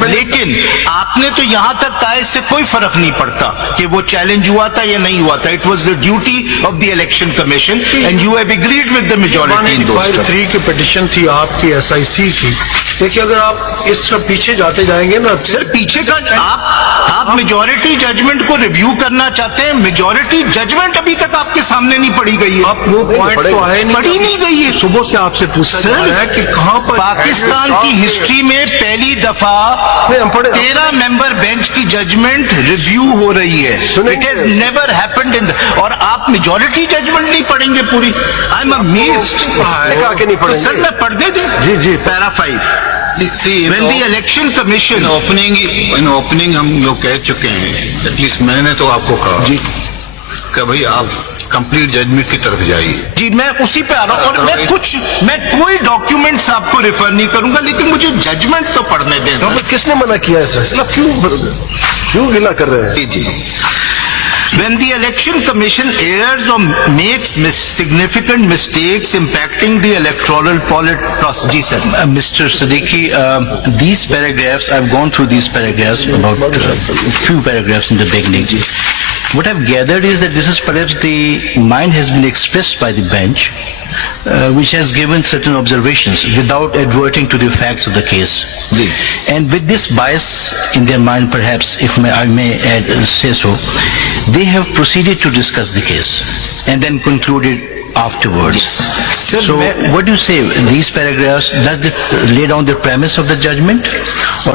لیکن آپ نے تو یہاں تک کہا اس سے کوئی فرق نہیں پڑتا کہ وہ چیلنج ہوا تھا یا نہیں ہوا تھا. It was the duty of the election commission and you have agreed with the majority in those. 3 کی پٹیشن تھی آپ کی SIC کی. دیکھیے اگر آپ اس طرح پیچھے جاتے جائیں گے نا سر, پیچھے کا آپ میجورٹی ججمنٹ کو ریویو کرنا چاہتے ہیں. میجورٹی ججمنٹ ابھی تک آپ کے سامنے نہیں پڑھی گئی ہے. آپ وہ پوائنٹ تو آئے نہیں, پڑھی نہیں گئی ہے. صبح سے آپ سے پوچھا جا رہا ہے کہ کہاں پر پاکستان کی ہسٹری میں پہلی دفعہ 13 ممبر بینچ کی ججمنٹ ریویو ہو رہی ہے. It has never happened in اور آپ میجورٹی ججمنٹ نہیں پڑھیں گے پوری. I am amazed. سر میں پڑھ دے دیں. جی پیرا 5. When the election commission opening ہم لوگ کہہ چکے ہیں, ایٹ لیسٹ میں نے تو آپ کو کہا کہ بھائی آپ کمپلیٹ ججمنٹ کی طرف جائیے. جی میں اسی پہ آ رہا ہوں, اور میں کوئی ڈاکیومنٹس آپ کو ریفر نہیں کروں گا, لیکن مجھے ججمنٹ تو پڑھنے دیں. کس نے منع کیا ہے فیصلہ, کیوں گلا کر رہے ہیں؟ جی When the election commission errs or makes significant mistakes impacting the electoral process. Ji sir. Mr. Siddiqui, these paragraphs, I've gone through these paragraphs, about a few paragraphs in the beginning. What I've gathered is that this is perhaps the mind has been expressed by the bench, which has given certain observations without adverting to the facts of the case. And with this bias in their mind, perhaps, if I may say so, they have proceeded to discuss the case and then concluded afterwards. So what do you say? These paragraphs, does it lay down the premise of the judgment? Or